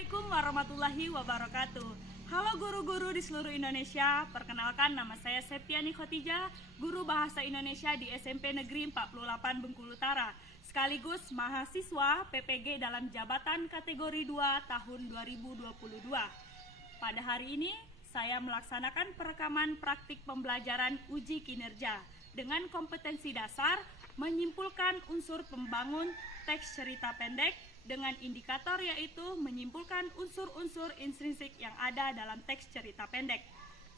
Assalamualaikum warahmatullahi wabarakatuh. Halo guru-guru di seluruh Indonesia, perkenalkan nama saya Septiani Khotijah, guru Bahasa Indonesia di SMP Negeri 48 Bengkulu Utara, sekaligus mahasiswa PPG dalam jabatan kategori 2 tahun 2022. Pada hari ini, saya melaksanakan perekaman praktik pembelajaran uji kinerja dengan kompetensi dasar menyimpulkan unsur pembangun teks cerita pendek dengan indikator yaitu menyimpulkan unsur-unsur intrinsik yang ada dalam teks cerita pendek.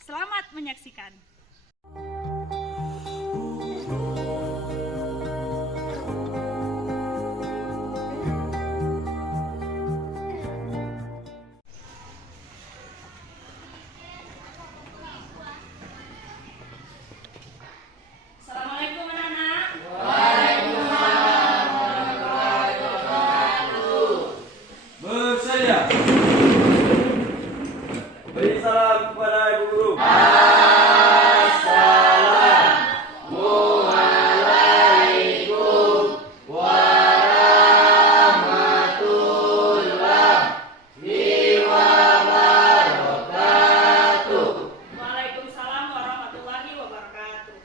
Selamat menyaksikan. Assalamualaikum anak-anak. Bersedia. Beri salam kepada Ibu Guru. Assalamualaikum warahmatullahi wabarakatuh. Waalaikumsalam warahmatullahi wabarakatuh.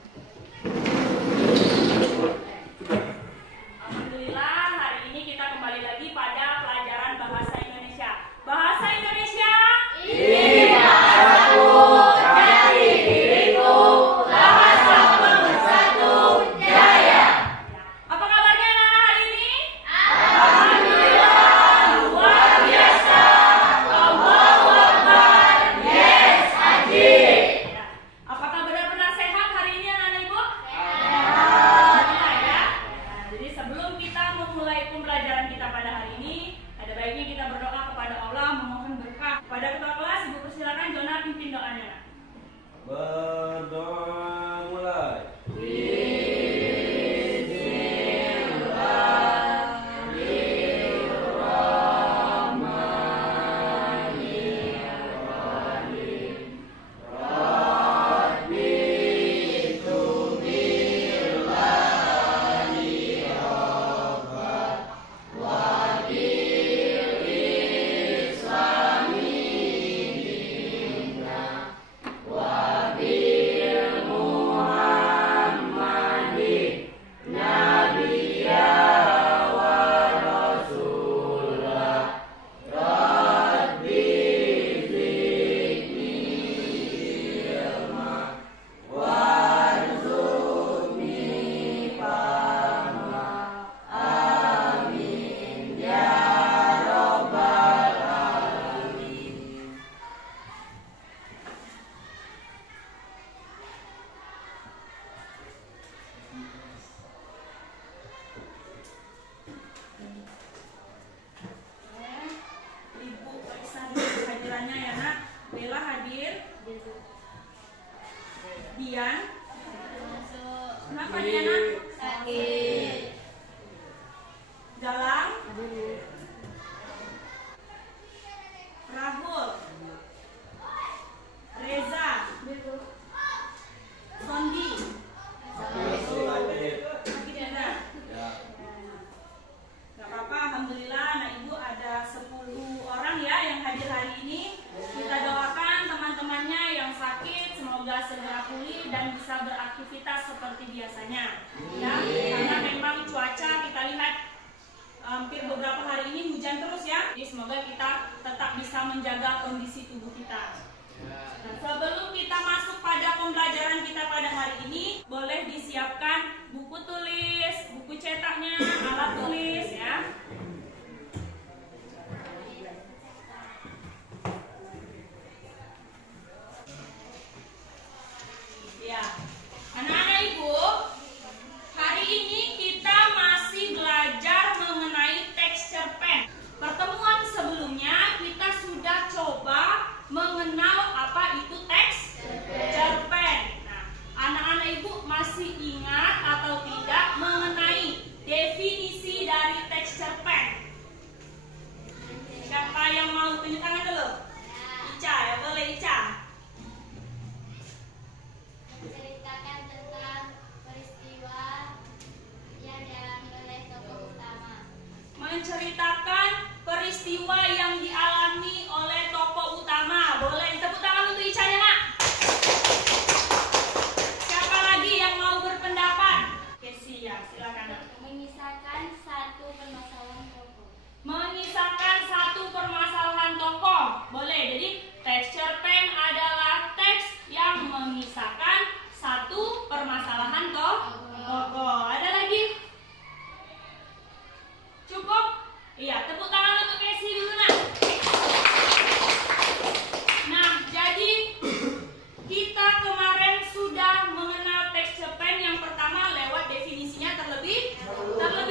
Alhamdulillah, hari ini kita kembali lagi pada pelajaran Bahasa Indonesia. Bahasa Indonesia. Satu jati diriku, bahasa pemersatu jaya. Apa kabarnya anak-anak hari ini? Alhamdulillah, luar biasa. Allahu Akbar. Yes, Haji. Ya. Apakah benar-benar sehat hari ini anak-anak ibu? Sehat. Alhamdulillah ya. Jadi sebelum kita memulai pembelajaran kita pada hari ini, ada baiknya kita berdoa kepada Allah memohon berkah. Pada ketua kelas, ibu persilakan Jona pimpin doanya. Berdoa mulai. Ibu periksa dulu kehadirannya ya nak. Bella hadir. Dian. Kenapa dia nak? Sakit. Galang. Rahul. Reza. Sondi. Sakit ya nak? Gak apa-apa, alhamdulillah anak ibu ada 10 orang ya yang hadir hari ini. Kita doakan teman-temannya yang sakit semoga segera pulih dan bisa beraktivitas seperti biasanya ya. Karena memang cuaca kita lihat hampir beberapa hari ini hujan terus ya. Jadi semoga kita tetap bisa menjaga kondisi tubuh kita. Nah, sebelum kita masuk pada pembelajaran kita pada hari ini, boleh disiapkan buku tulis, buku cetaknya, alat tulis ya. Ya, anak-anak ibu, hari ini kita masih belajar mengenai teks cerpen. Pertemuan sebelumnya kita sudah coba mengenal apa itu teks cerpen. Nah, anak-anak ibu masih ingat atau tidak mengenai definisi dari teks cerpen? Siapa yang mau tunjuk tangan dulu? Ica ya, boleh Ica. Menceritakan tentang peristiwa yang dialami oleh tokoh utama. Menceritakan peristiwa peristiwa yang dialami oleh tokoh utama. Boleh tepuk tangan untuk Ica ya, Nak? Siapa lagi yang mau berpendapat? Casey ya, silakan, Nak. Menyisakan satu permasalahan pokok. Menyisakan satu permasalahan tokoh. Boleh. Jadi teks cerpen adalah teks yang mengisahkan satu permasalahan tokoh. Ada lagi? Cukup? Iya, tepuk tangan untuk Casey dulu, Nak. Nah, jadi kita kemarin sudah mengenal teks cerpen yang pertama lewat definisinya terlebih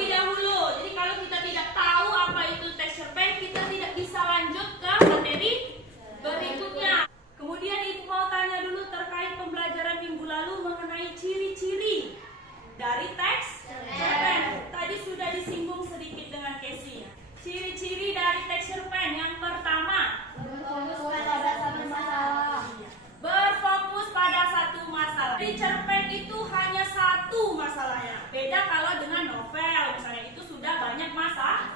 dahulu. Jadi kalau kita tidak tahu apa itu teks cerpen, kita tidak bisa lanjut ke materi berikutnya. Kemudian Ibu mau tanya dulu terkait pembelajaran minggu lalu mengenai ciri-ciri dari teks cerpen. Tadi sudah disinggung sedikit dengan Casey. Ciri-ciri dari teks cerpen yang pertama, Berfokus pada satu masalah. berfokus pada satu masalah. Di cerpen itu hanya satu masalahnya. Beda kalau dengan novel, misalnya itu sudah banyak masalah.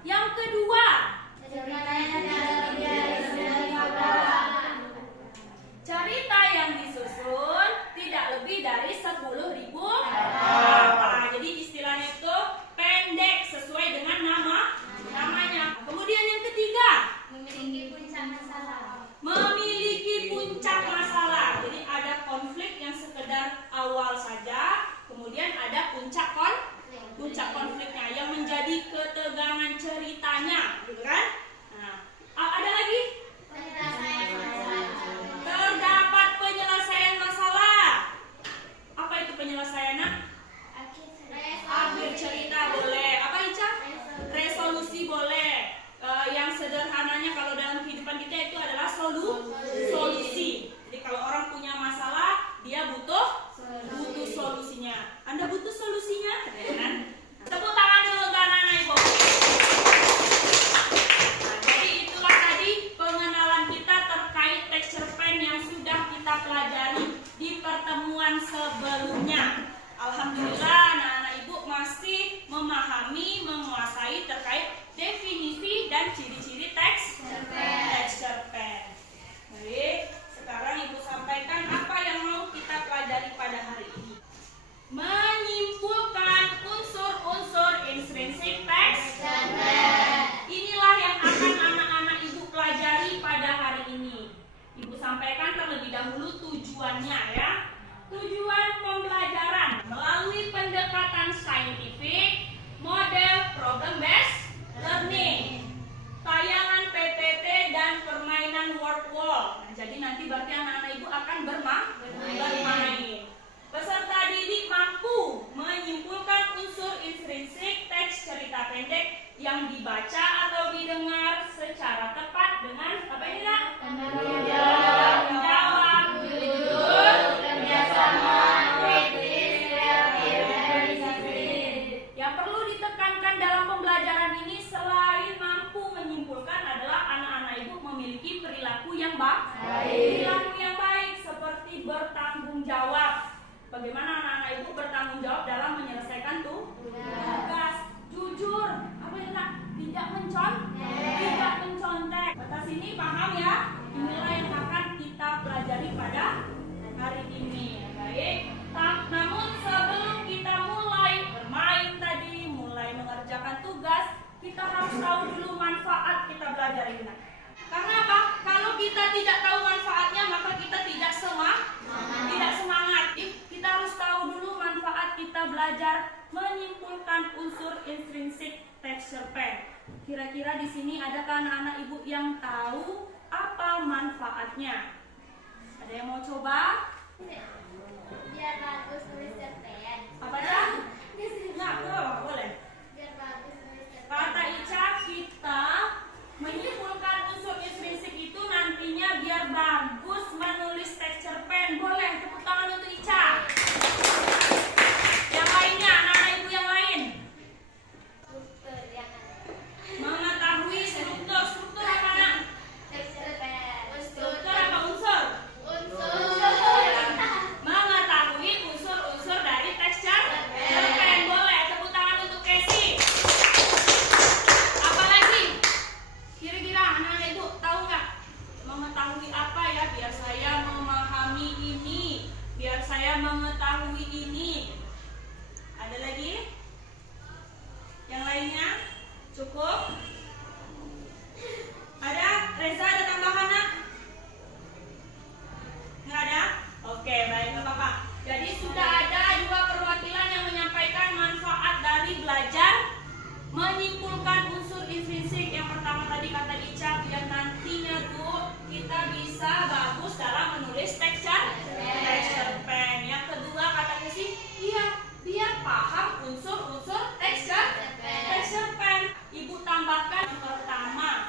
Yang kedua, Ceritanya tidak lebih dari 9.000 cerita yang disusun tidak lebih dari 10.000 kata. Jadi istilahnya itu pendek sesuai dengan namanya. Kemudian yang ketiga, memiliki puncak masalah. memiliki puncak masalah. Jadi ada konflik yang sekedar awal saja, kemudian ada puncak konfliknya yang menjadi ketegangan ceritanya, gitu kan? Nah, ada lagi? Penyelesaian masalah. Terdapat penyelesaian masalah. Apa itu penyelesaiannya? Akhir cerita boleh. Apa Ica? Resolusi boleh. Yang sederhananya kalau dalam kehidupan kita itu adalah solusi. Jadi kalau orang punya masalah, dia butuh solusinya. Anda butuh solusinya? Kan? Tepuk tangan dulu untuk anak-anak Ibu. Nah, jadi itulah tadi pengenalan kita terkait teks cerpen yang sudah kita pelajari di pertemuan sebelumnya. Alhamdulillah anak-anak Ibu masih memahami, menguasai terkait definisi dan ciri-ciri teks cerpen. Baik, sekarang Ibu sampaikan apa yang mau kita pelajari pada hari ini. Menyimpulkan unsur-unsur intrinsik teks cerpen. Inilah yang akan anak-anak Ibu pelajari pada hari ini. Ibu sampaikan terlebih dahulu tujuannya ya. Tujuan pembelajaran melalui pendekatan saintifik, model problem based learning, tayangan PPT dan permainan word wall. Nah, jadi nanti berarti anak-anak Ibu akan bermain. Peserta didik mampu menyimpulkan unsur intrinsik teks cerita pendek yang dibaca atau didengar secara tepat dengan apa ini, Nak? Menjawab jujur, kerjasama, kritis, kreatif, dan disiplin. Yang perlu ditekankan dalam pembelajaran ini selain mampu menyimpulkan adalah anak-anak Ibu memiliki perilaku yang baik. Perilaku yang baik seperti bertanggung jawab. Bagaimana anak-anak Ibu bertanggung jawab dalam menyelesaikan tugas. Jujur, apa ya, Nak? Tidak mencontek. Batas ini paham ya? Inilah yang akan kita pelajari pada hari ini. Baik. Namun sebelum kita mulai bermain tadi, mulai mengerjakan tugas, kita harus tahu dulu manfaat kita belajar ini. Karena apa? Kalau kita tidak tahu manfaatnya, maka kita tidak semangat. Kita harus tahu dulu manfaat kita belajar menyimpulkan unsur intrinsik teks cerpen. Kira-kira di sini adakah anak-anak Ibu yang tahu apa manfaatnya? Ada yang mau coba? Biar bagus tulis cerpen. Apa dah? Nah, boleh. Biar bagus tulis cerpen. Kata Ica, kita menyimpulkan unsur intrinsik itu nantinya biar bagus menulis teks cerpen. Boleh, tepuk tangan untuk Ica. Yang lainnya, anak-anak Ibu yang lain. Struktur yang ada. Mengetahui struktur apa, Nak? Teks cerpen. Struktur apa unsur? Unsur. Mengetahui unsur-unsur dari teks cerpen. Cukup? Ada? Reza ada tambahan nak? Nggak ada? Oke, baik nggak apa-apa. Jadi sudah ada dua perwakilan yang menyampaikan manfaat dari belajar menyimpulkan unsur intrinsik. Yang pertama tadi kata Ica, biar nantinya Bu kita bisa bagus dalam menulis texture pen. Yang kedua kata Kesi, iya biar paham unsur-unsur texture pen. Ibu tambahkan yang pertama,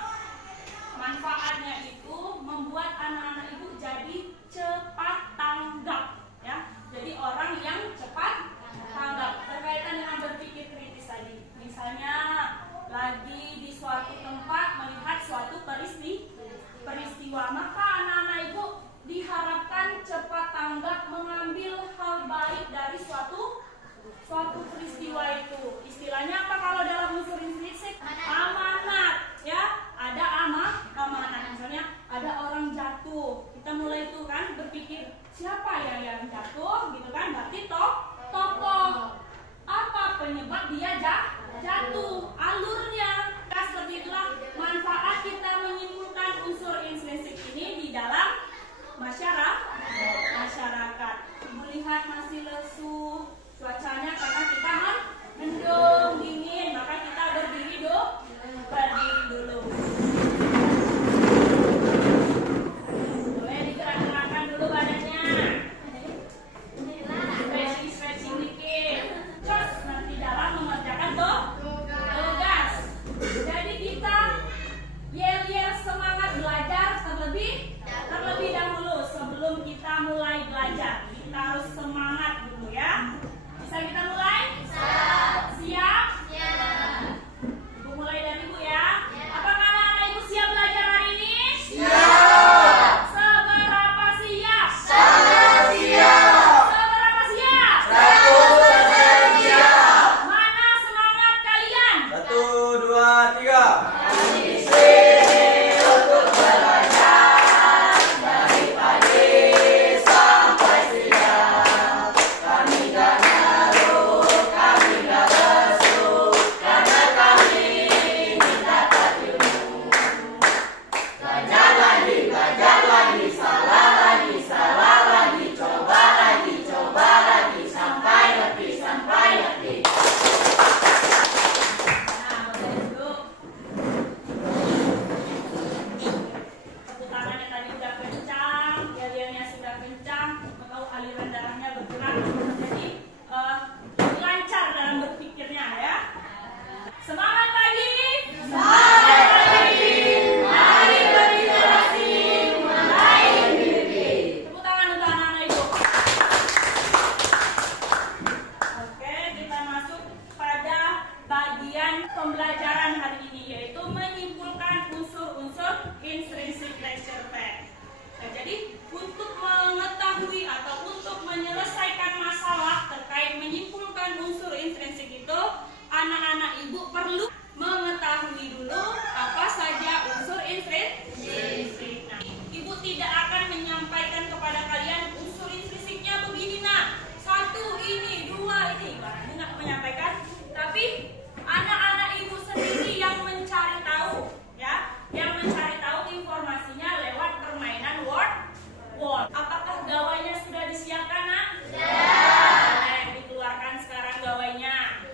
manfaatnya itu membuat anak-anak ibu jadi cepat tanggap, ya. Jadi orang yang cepat tanggap berkaitan dengan berpikir kritis tadi. Misalnya lagi di suatu tempat melihat suatu peristiwa, maka anak-anak ibu diharapkan cepat tanggap mengambil hal baik dari suatu peristiwa itu. Istilahnya apa kalau dalam unsur intrinsik? Amanat, ya. Ada amanat. Misalnya ada orang jatuh, kita mulai itu kan berpikir siapa yang jatuh, gitu kan? Berarti tokoh. Apa penyebab dia jatuh? Alurnya. Nah, seperti itulah manfaat kita menyimpulkan unsur intrinsik ini di dalam masyarakat. Melihat masih lesu cuacanya karena kita mendung dingin, maka kita berdiri dulu. Boleh digerak-gerakkan dulu badannya. Stretching dikit. Cos nanti dalam mengerjakan tugas. Jadi kita yel-yel semangat belajar terlebih dahulu sebelum kita mulai belajar. Kita harus semangat dulu ya. Bisa kita mulai? Siap? Ibu mulai dari ibu ya. Apakah anak-anak ibu siap belajar hari ini? Siap. Seberapa siap? Sangat siap. Seberapa siap? 100% siap. Mana semangat kalian? 1, 2, 3. Tepuk tangannya tadi udah kencang, yel-yelnya sudah kencang, tahu aliran darahnya bergerak, jadi lancar dalam berpikirnya ya. Semangat pagi! Semangat pagi! Mari berinteraksi, mulai berpikir. Tepuk tangan untuk anak-anak ibu. Oke, kita masuk pada bagian pembelajaran hari ini, yaitu menyimpulkan unsur-unsur intrinsik texture pen. Nah, jadi untuk mengetahui atau untuk menyelesaikan masalah terkait menyimpulkan unsur intrinsik itu, anak-anak ibu perlu mengetahui dulu apa saja unsur intrinsik. Nah, ibu tidak akan menyampaikan kepada kalian unsur intrinsiknya begini nak, 1 ini, 2 ini, ibaratnya nggak menyampaikan, tapi anak-anak ibu sendiri yang mencari tahu, ya, yang mencari tahu informasinya lewat permainan word. Apakah gawainya sudah disiapkan nak? Sudah. Dikeluarkan sekarang gawainya.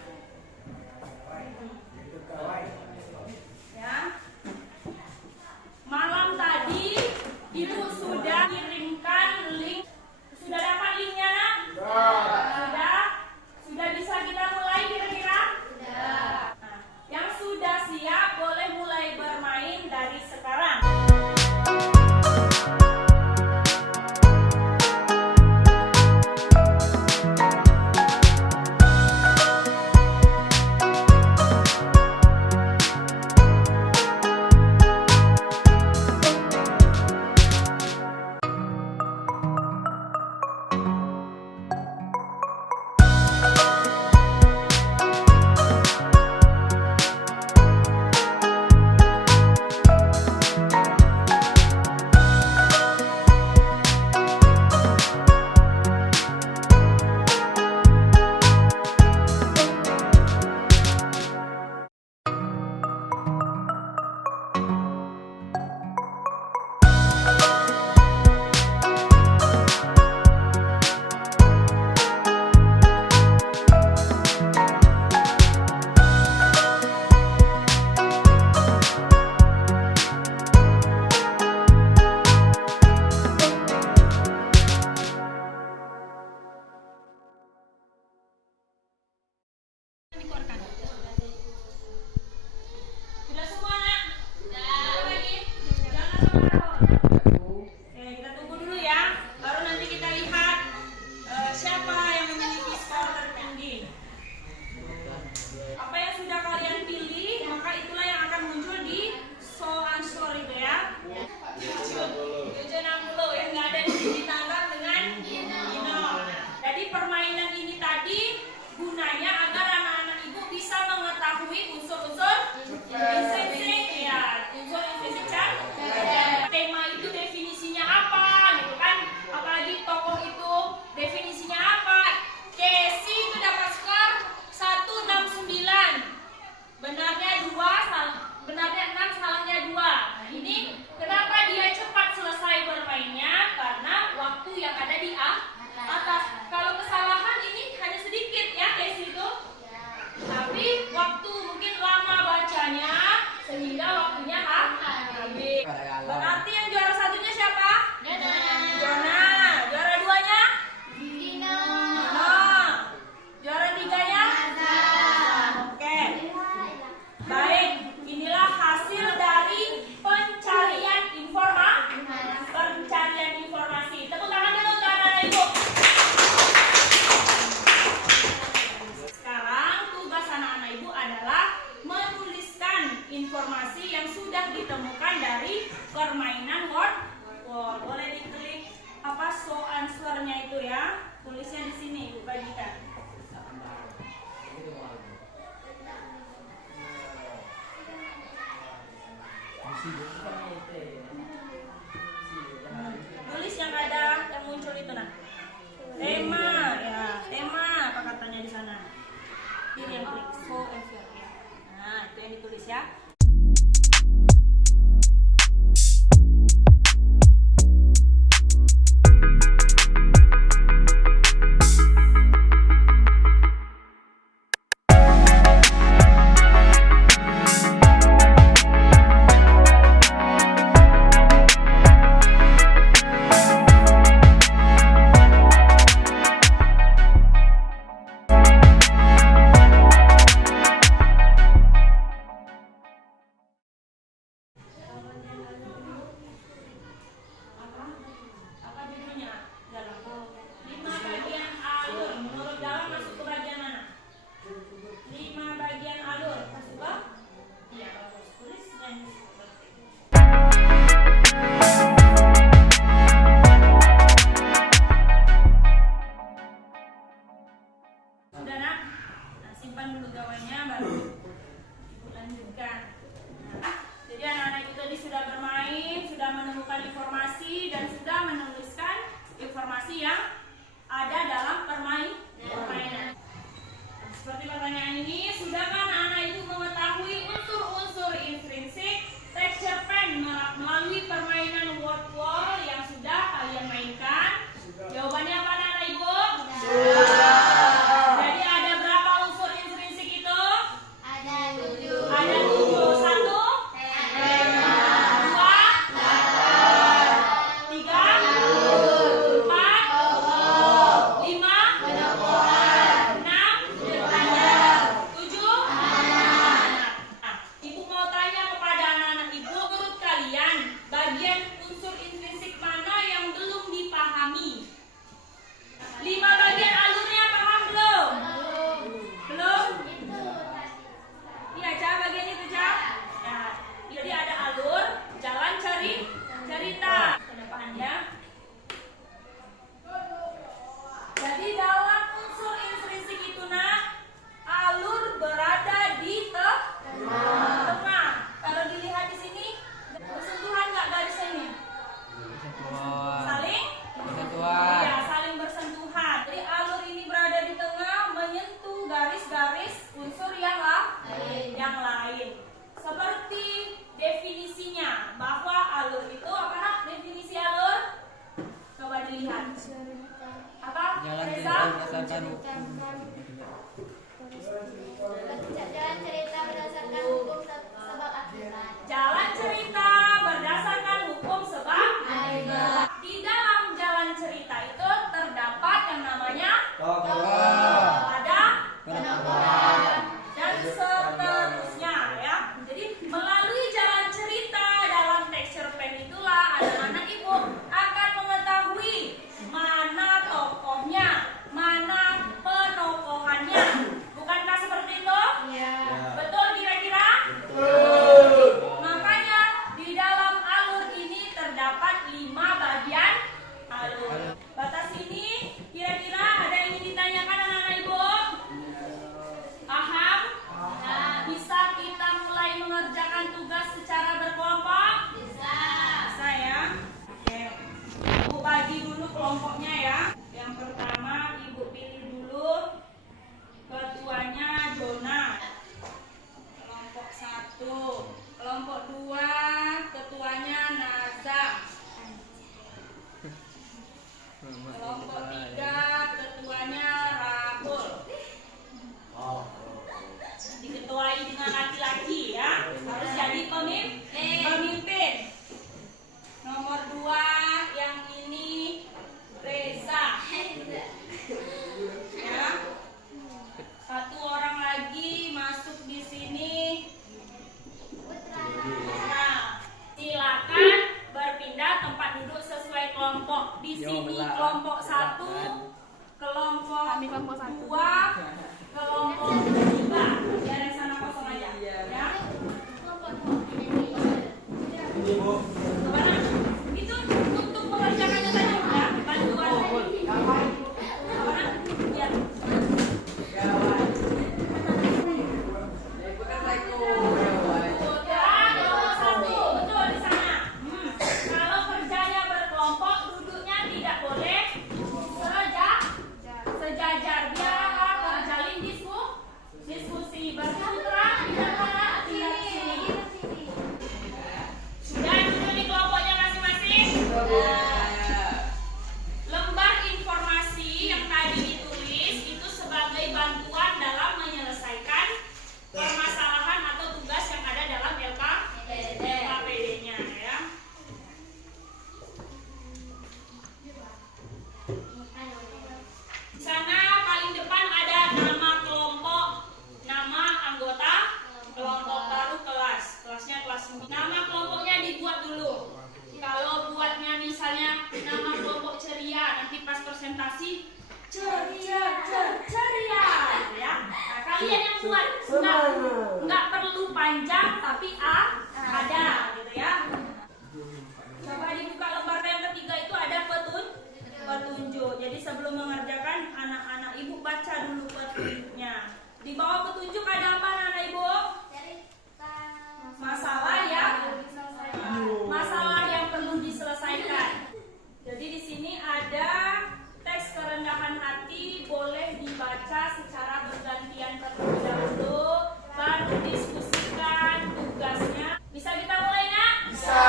sehingga waktunya habis. Berarti yang juara satunya siapa? Jona. Juara duanya? Dino. Juara tiganya? Oke. Baik, inilah hasil dari pencarian informasi. Tepuk tangan dulu untuk anak-anak ibu. Sekarang tugas anak-anak ibu adalah menuliskan informasi yang sudah ditemukan dari permainan word wall. Boleh diklik show answer-nya itu ya. Tulisnya di sini ibu bagikan. Tulis yang ada yang muncul itu nah. Tema ya, tema apa katanya di sana? Ini yang klik show answer ya. Nah, itu yang ditulis ya. Apa judulnya? Dalam 5 bagian alur. Menurut dalam masuk ke bagian mana? 5 bagian alur. Masuk ke? Iya, bagus. Tulis dan sudah nak? Nah, simpan dulu gawainya baru ibu lanjutkan. Nah, jadi anak-anak itu tadi sudah bermain, sudah menemukan informasi dan sudah menuliskan informasi yang ada dalam permainan. Seperti pertanyaan ini, sudahkah anak-anak itu mengetahui unsur-unsur intrinsik texture pen melalui permainan word wall yang sudah kalian mainkan? Jawabannya apa anak-anak ibu? Jadi ada berapa unsur intrinsik itu? Ada 7. Ada 7. 1, 2, 3, 4, 5, 6, 7, sini. Bagi putra tidak mana tinggal di sini. Sudah duduk di kelompoknya masing-masing. Lembar informasi yang tadi ditulis itu sebagai bantuan dalam menyelesaikan permasalahan atau tugas yang ada dalam LKPD-nya ya. Di sana paling depan ada nama kelompok, nama anggota kelompok baru kelasnya kelas 9. Nama kelompoknya dibuat dulu. Kalau buatnya misalnya nama kelompok ceria, nanti pas presentasi ceria gitu ya. Nah, kalian yang buat nggak perlu panjang tapi ada gitu ya. Coba dibuka lembar yang ketiga itu ada petunjuk. Jadi sebelum mengerjakan anak-anak ibu baca dulu petunjuknya. Di bawah petunjuk ada apa anak ibu? Masalah yang perlu diselesaikan. Jadi di sini ada teks kerendahan hati, boleh dibaca secara bergantian terlebih dahulu, baru diskusikan tugasnya. Bisa kita mulai nak? Bisa.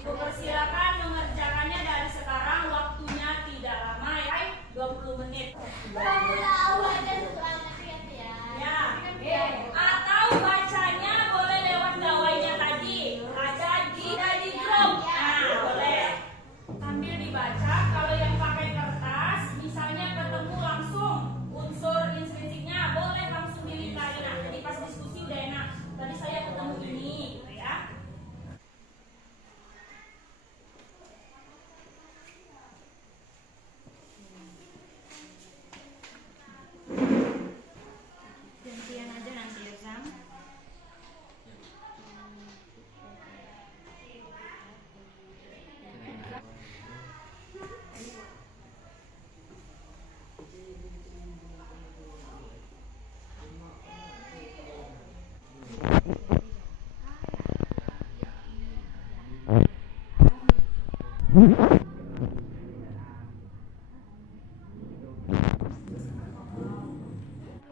Ibu persilakan mengerjakannya dari sekarang, waktunya tidak lama ya, 20 menit. Ya. Atau bacanya boleh lewat gawainya tadi. Ada di grup. Nah, boleh. Sambil dibaca, kalau yang pakai kertas, misalnya ketemu langsung unsur intrinsiknya, boleh langsung dilingkarin. Nah, jadi pas diskusi udah enak. Tadi saya ketemu ini, gitu ya. Gantian aja nanti ya, Sam.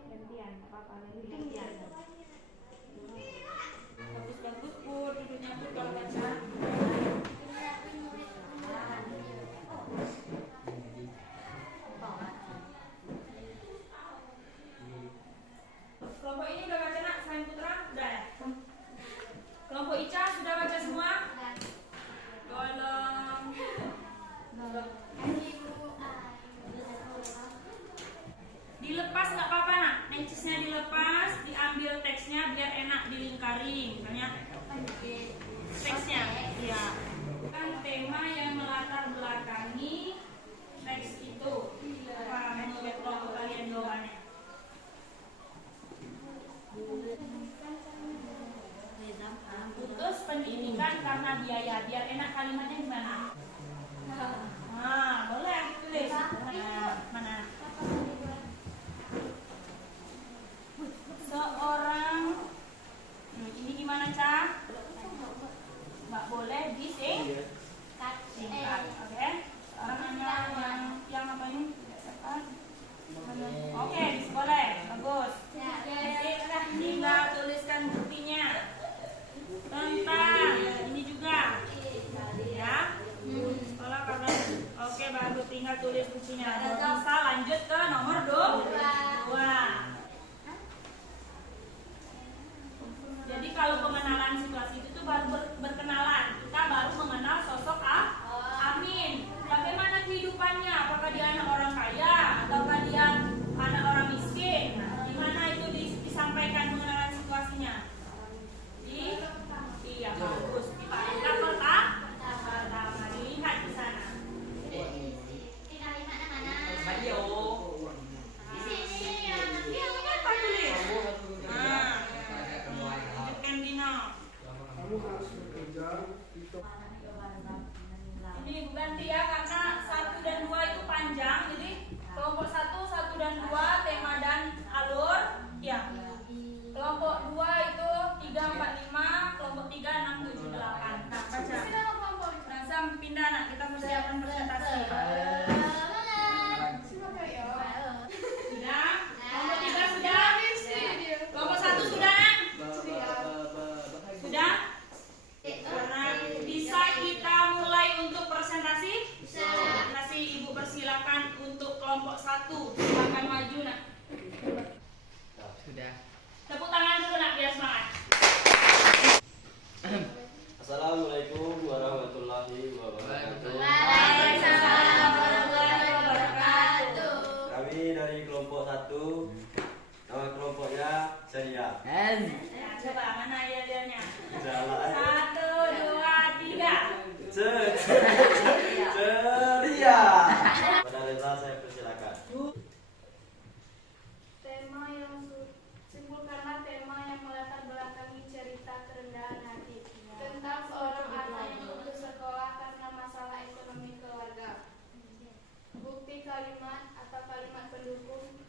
Gantian, apa-apa lagi gantian. Bagus-bagus pur, duduknya pur kalau baca. Kelompok ini udah baca nak, selain Putra? Udah ya? Kelompok Ica sudah baca semua? Tolong. Dilepas nggak apa-apa nak, necisnya dilepas, diambil teksnya biar enak dilingkari, misalnya teksnya, ya. Kan tema yang melatar belakangi teks itu. Apa menurut kelompok kalian jawabannya? Putus pendidikan karena biaya, biar enak kalimatnya gimana? Nah, boleh tulis. Mana? Seorang ini gimana Ca? Nggak boleh disingkat, oke? Seorang hanya yang apa ini? Oke, boleh, bagus. Tinggal tuliskan buktinya tentang ini juga, ya. Sekolah kabar. Oke, baru tinggal tulis buktinya. Bisa lanjut ke nomor 2. Jadi kalau pengenalan situasi itu baru berkenalan, kita baru mengenal sosok Amin. Bagaimana kehidupannya? Apakah dia anak orang kaya ataukah dia anak orang miskin? Gimana itu disampaikan pengenalan situasinya? Iya bagus. Kita pertama dilihat di sana. Ini Ibu ganti ya karena 1 dan 2 itu panjang, jadi kelompok 1 dan 2 tema dan alur, ya. Kelompok 2 itu 3, 4, 5, kelompok 3, 6, 7, 8. Nah, baca. Nah, Sam pindah nak, kita persiapan presentasi. Sudah? Kelompok 3 sudah? Kelompok 1 Ceria. Nah, coba mana ayah-ayahnya? Jalan. 1, 2, 3. Ceria. Pada Reza saya persilakan. Tema yang simpulkanlah tema yang melatar belakangi cerita kerendahan hati tentang seorang anak yang putus sekolah karena masalah ekonomi keluarga. Bukti kalimat atau kalimat pendukung.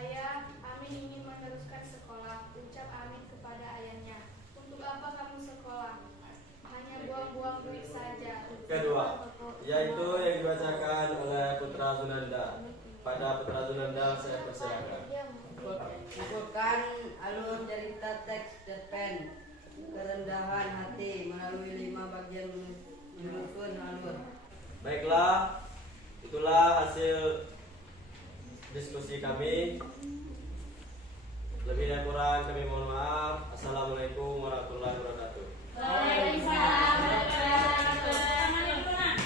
Ayah, Amin ingin meneruskan sekolah. Ucap Amin kepada ayahnya. Untuk apa kamu sekolah? Hanya buang-buang duit saja. Kedua, yaitu yang dibacakan oleh Putra Sunanda. Pada Putra Sunanda saya persilakan. Bukan alur cerita teks cerpen kerendahan hati melalui 5 bagian menyusun alur. Baiklah, itulah hasil diskusi kami. Lebih dan kurang kami mohon maaf. Assalamualaikum warahmatullahi wabarakatuh. Waalaikumsalam warahmatullahi wabarakatuh.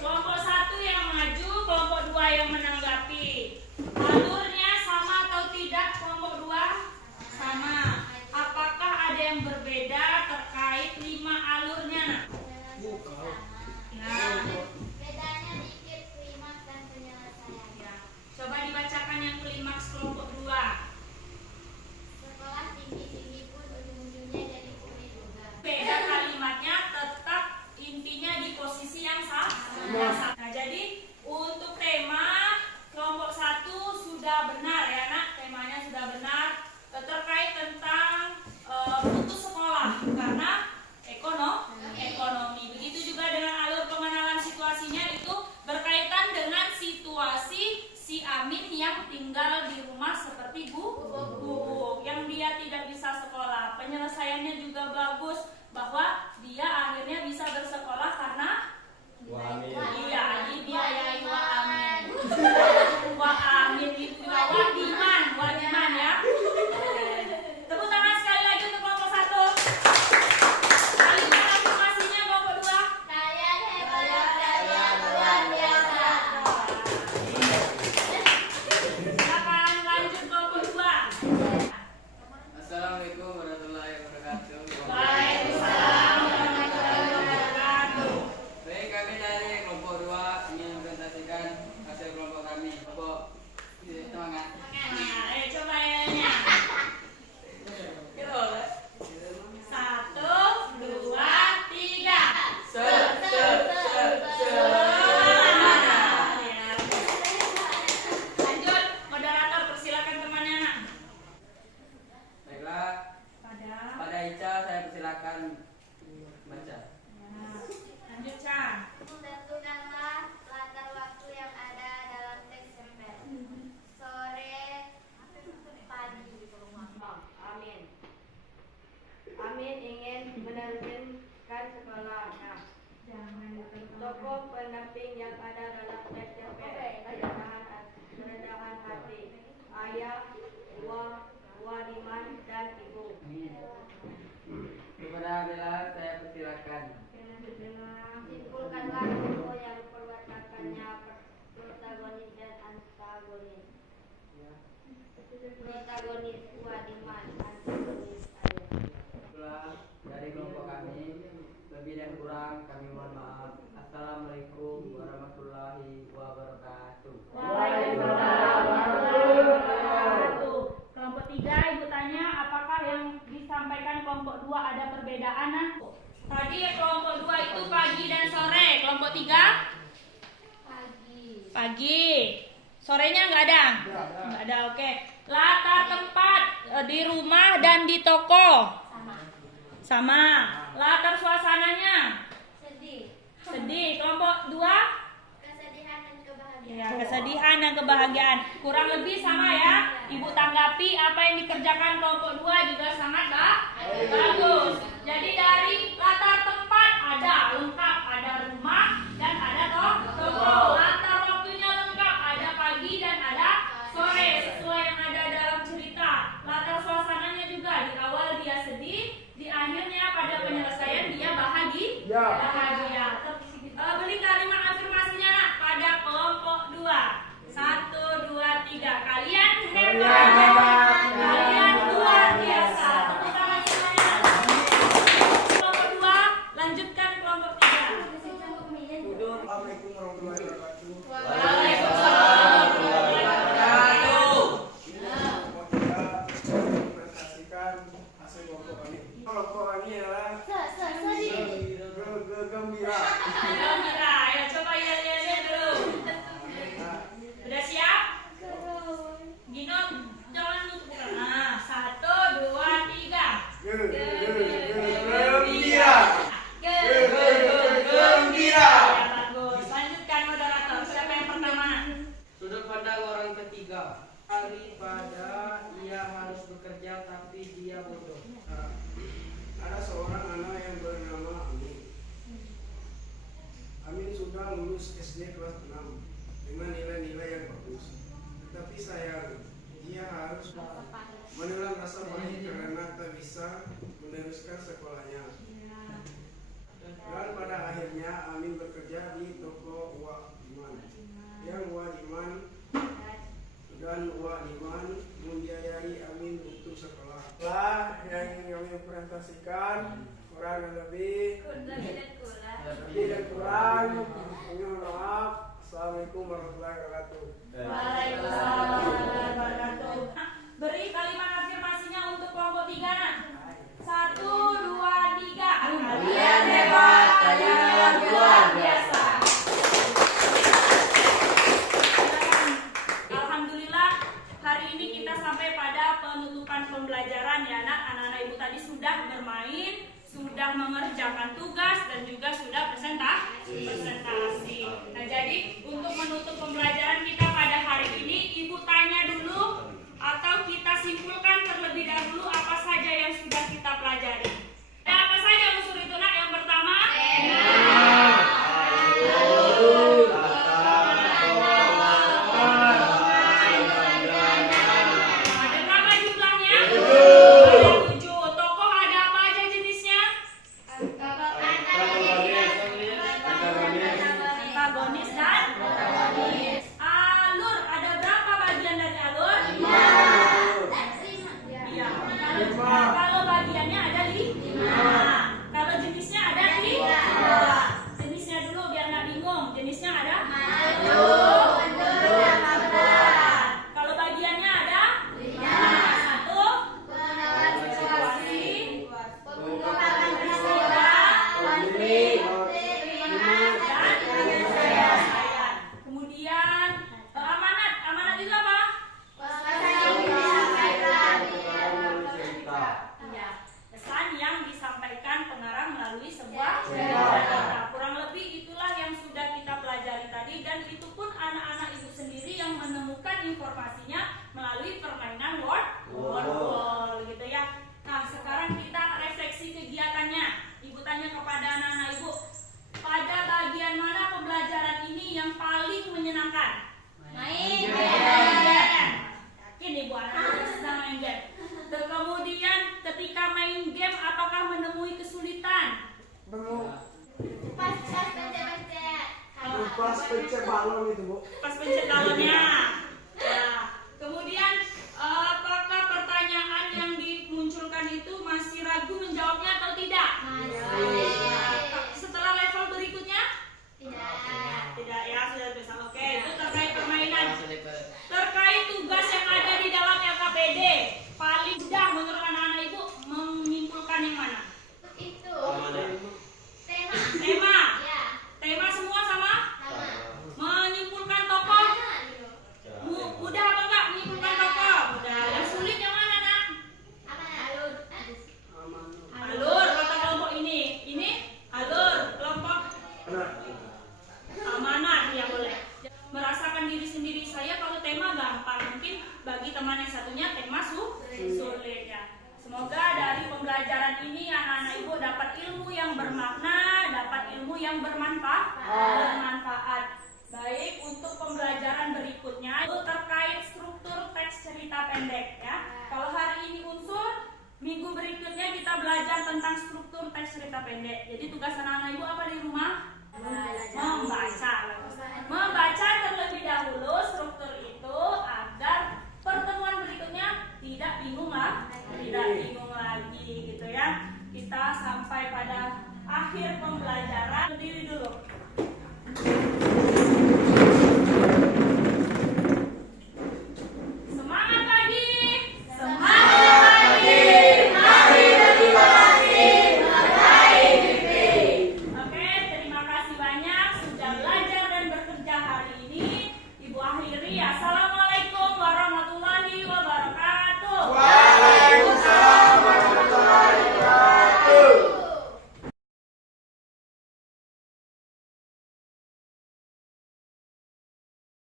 Kelompok 1 yang maju, kelompok 2 yang menanggapi. Alurnya sama atau tidak kelompok 2? Sama. Apakah ada yang berbeda terkait 5 alurnya? Nah, Bedanya dikit klimaks dan penyelesaian. ya. Coba dibacakan yang klimaks kelompok 2. Sekolah tinggi-tinggi pun ujung-ujungnya jadi sulit juga. Beda kalimatnya, tetap intinya di posisi yang sama. Nah, jadi untuk tema kelompok 1 sudah benar ya nak, temanya sudah benar terkait tentang putus sekolah karena ekonomi. Begitu juga dengan alur pengenalan situasinya itu berkaitan dengan situasi si Amin yang tinggal di rumah seperti gubuk yang dia tidak bisa sekolah. Penyelesaiannya juga bagus bahwa dia akhirnya bisa bersekolah karena Amin. iya dibiayai wa amin. Wa amin itu juga wadiman ya. Tepuk tangan sekali lagi untuk kelompok 1. Kalimat afirmasinya kelompok 2. Kalian hebat, kalian luar biasa. Silakan lanjut kelompok 2. Assalamualaikum warahmatullahi wabarakatuh. Waalaikumsalam warahmatullahi wabarakatuh. Baik, kami dari kelompok 2 ingin mempresentasikan hasil kelompok kami. Kelompok semangat. Nah, coba ya. 1, 2, 3. Lanjut, moderator persilakan temannya nak. Baiklah, pada Ica saya persilakan baca. Lanjut Chan. Tentukanlah latar waktu yang ada dalam teks cerpen. Sore, pagi. Amin. Amin ingin meneruskan sekolah. Nah, tokoh pendamping yang ada dalam teks cerpen kerendahan hati, ayah, wadiman dan ibu. Kepada Bella saya persilakan. Simpulkanlah tokoh yang perwatakannya protagonis dan antagonis. Protagonis wadiman, antagonis ayah. Itulah dari kelompok kami. Lebih dan kurang kami mohon maaf. Assalamualaikum warahmatullahi wabarakatuh. Waalaikumsalam warahmatullahi wabarakatuh. Kelompok 3 ibu tanya apakah yang disampaikan kelompok 2 ada perbedaan? Nah? Tadi kelompok 2 itu pagi dan sore. Kelompok 3? Pagi. Sorenya nggak ada? Nggak ada, oke. Latar tempat di rumah dan di toko? Sama. Latar suasananya? Sedih. Kelompok 2? Kesedihan dan kebahagiaan. Ya, kesedihan dan kebahagiaan. Kurang lebih sama ya. Ibu tanggapi apa yang dikerjakan kelompok 2 juga sangat bagus. Jadi dari latar tempat ada lengkap, ada rumah dan ada toko. Latar waktunya lengkap, ada pagi dan ada sore sesuai yang ada dalam cerita. Latar suasananya juga di awal dia sedih, di akhirnya pada penyelesaian dia bahagia. Beli kalimat afirmasinya nak pada kelompok 2. 1, 2, 3. daripada ia harus bekerja tapi dia bodoh. Ada seorang anak yang bernama Amin. Amin sudah lulus SD kelas 6 dengan nilai-nilai yang bagus. Tetapi sayang, dia harus menelan rasa pahit karena tak bisa meneruskan sekolahnya. Dan pada akhirnya Amin bekerja di toko Wak Diman. Yang Wak Diman dan Wak Diman membiayai Amin untuk sekolah. Lah yang ingin kami presentasikan kurang dan lebih dan kurang. Mohon maaf. Assalamualaikum warahmatullahi wabarakatuh. Waalaikumsalam warahmatullahi wabarakatuh. Beri kalimat afirmasinya untuk kelompok 3. 1, 2, 3. Kalian hebat, kalian luar biasa. Alhamdulillah, hari ini kita sampai pada penutupan pembelajaran ya anak-anak ibu tadi sudah bermain, sudah mengerjakan tugas dan juga sudah presentasi. Nah, jadi untuk menutup pembelajaran kita pada hari ini, ibu tanya dulu atau kita simpulkan terlebih dahulu apa saja yang sudah kita pelajari. Ada apa saja unsur itu nak? Yang pertama, ada berapa jumlahnya? Ada 7. Tokoh ada apa aja jenisnya? Antagonis dan alur. Ada berapa bagian dari alur? 5. Iya. Kalau bagiannya ada 5. Kalau jenisnya ada 3. Jenisnya dulu biar nggak bingung. Jenisnya ada? Kalau bagiannya ada? 1. Situasi. 2. Kemudian amanat itu apa? Ya, pesan yang disampaikan pengarang melalui sebuah cerita. Kurang lebih itulah yang sudah kita pelajari tadi dan itu pun anak-anak ibu sendiri yang menemukan informasinya melalui permainan word wall gitu ya. Nah, sekarang kita refleksi kegiatannya. Ibu tanya kepada anak-anak ibu, pada bagian mana pembelajaran ini yang paling menyenangkan? Main game. Yakin ibu anak sedang main game. Kemudian ketika main game apakah menemui kesulitan? Pas pencet balon itu, Bu. Pas pencet balonnya. Nah, kemudian apakah pertanyaan yang dimunculkan itu masih ragu menjawabnya atau tidak? Setelah level berikutnya? Tidak ya, sudah bisa. Oke, itu terkait permainan. Terkait tugas yang ada di dalam LKPD, paling mudah menurut anak-anak ibu menyimpulkan yang mana? Tema semua sama? Menyimpulkan tokoh? Mudah apa enggak menyimpulkan tokoh? Mudah. Yang sulit yang mana nak? Alur kata kelompok ini. Ini alur kelompok amanat ya boleh. Merasakan diri sendiri saya kalau tema gampang, mungkin bagi teman yang satunya tema sulit ya. Semoga dari pembelajaran ini anak-anak ibu dapat ilmu yang bermakna, dapat ilmu yang bermanfaat. Baik, untuk pembelajaran berikutnya itu terkait struktur teks cerita pendek ya. Kalau hari ini unsur, minggu berikutnya kita belajar tentang struktur teks cerita pendek. Jadi tugas anak-anak ibu apa di rumah? Membaca terlebih